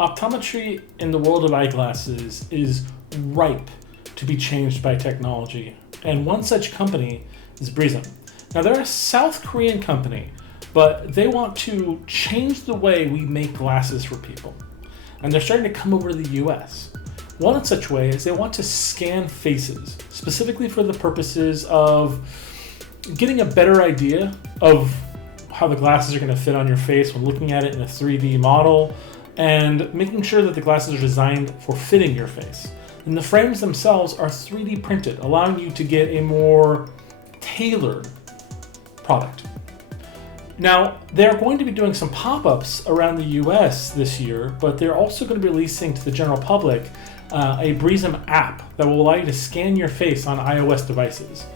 Optometry in the world of eyeglasses is ripe to be changed by technology, and one such company is Breezm. Now, they're a South Korean company, but they want to change the way we make glasses for people, and they're starting to come over to the US. One such way is they want to scan faces, specifically for the purposes of getting a better idea of how the glasses are going to fit on your face when looking at it in a 3D model, and making sure that the glasses are designed for fitting your face. And the frames themselves are 3D printed, allowing you to get a more tailored product. Now, they're going to be doing some pop-ups around the US this year, but they're also going to be releasing to the general public a Breezm app that will allow you to scan your face on iOS devices.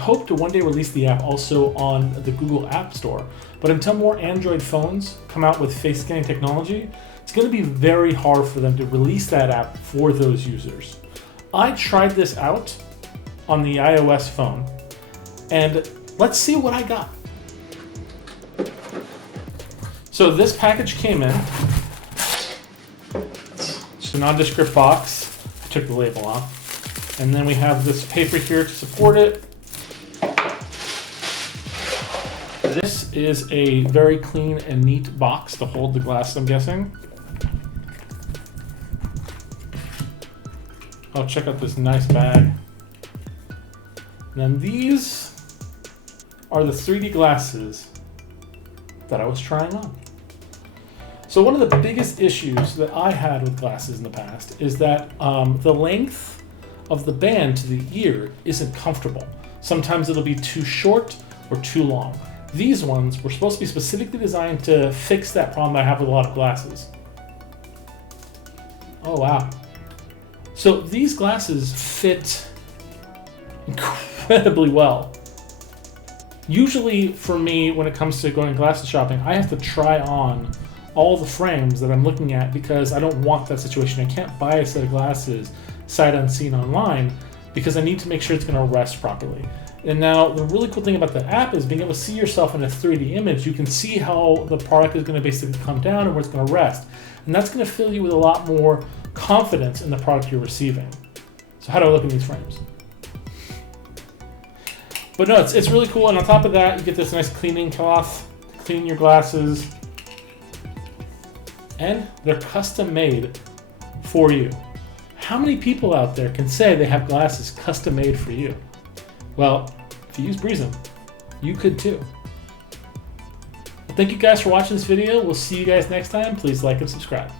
Hope to one day release the app also on the Google App Store, but until more Android phones come out with face scanning technology, it's going to be very hard for them to release that app for those users. I tried this out on the iOS phone, and let's see what I got. So this package came in. It's a nondescript box. I took the label off, and then we have this paper here to support it. This is a very clean and neat box to hold the glass, I'm guessing. Oh, check out this nice bag. And then these are the 3D glasses that I was trying on. So one of the biggest issues that I had with glasses in the past is that the length of the band to the ear isn't comfortable. Sometimes it'll be too short or too long. These ones were supposed to be specifically designed to fix that problem I have with a lot of glasses. Oh, wow. So these glasses fit incredibly well. Usually for me, when it comes to going glasses shopping, I have to try on all the frames that I'm looking at because I don't want that situation. I can't buy a set of glasses sight unseen online because I need to make sure it's going to rest properly. And now the really cool thing about the app is being able to see yourself in a 3D image. You can see how the product is going to basically come down and where it's going to rest. And that's going to fill you with a lot more confidence in the product you're receiving. So how do I look in these frames? But no, it's really cool. And on top of that, you get this nice cleaning cloth to clean your glasses. And they're custom made for you. How many people out there can say they have glasses custom made for you? Well, if you use Breezm, you could too. Well, thank you guys for watching this video. We'll see you guys next time. Please like and subscribe.